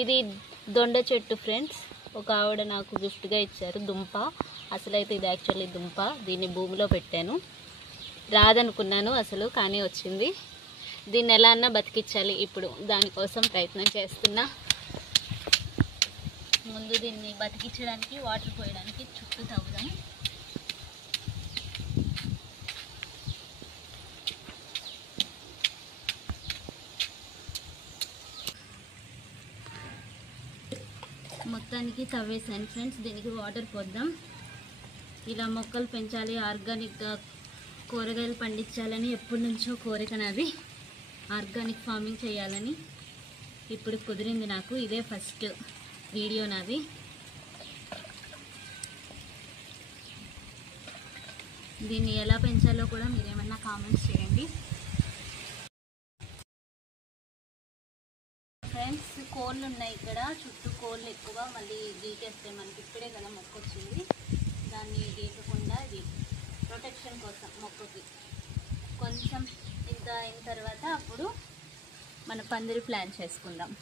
ఇది దొండ చెట్టు ఫ్రెండ్స్. ఒక ఆవిడ నాకు గిఫ్ట్గా ఇచ్చారు దుంప. అసలైతే ఇది యాక్చువల్లీ దుంప. దీన్ని భూమిలో పెట్టాను, రాదనుకున్నాను అసలు, కానీ వచ్చింది. దీన్ని ఎలా అన్నా బతికించాలి. ఇప్పుడు దానికోసం ప్రయత్నం చేస్తున్నా. ముందు దీన్ని బతికించడానికి వాటర్ పోయడానికి చుట్టూ తవ్వుదాం. మొత్తానికి తవ్వేసాను ఫ్రెండ్స్. దీనికి వాటర్ పోద్దాం. ఇలా మొక్కలు పెంచాలి, ఆర్గానిక్గా కూరగాయలు పండించాలని ఎప్పటి నుంచో కోరిక నాది. ఆర్గానిక్ ఫార్మింగ్ చేయాలని ఇప్పుడు కుదిరింది నాకు. ఇదే ఫస్ట్ వీడియో నాది. దీన్ని ఎలా పెంచాలో కూడా మీరేమన్నా కామెంట్స్ చేయండి ఫ్రెండ్స్. కోళ్ళు ఉన్నాయి ఇక్కడ, చుట్టూ కోళ్ళు ఎక్కువ. మళ్ళీ గీకేస్తే మనకి ఇప్పుడే కదా మొక్క వచ్చింది, దాన్ని గీకకుండా ఇది ప్రొటెక్షన్ కోసం మొక్కకి. కొంచెం ఇంత అయిన తర్వాత అప్పుడు మన పందిరి ప్లాన్ చేసుకుందాం.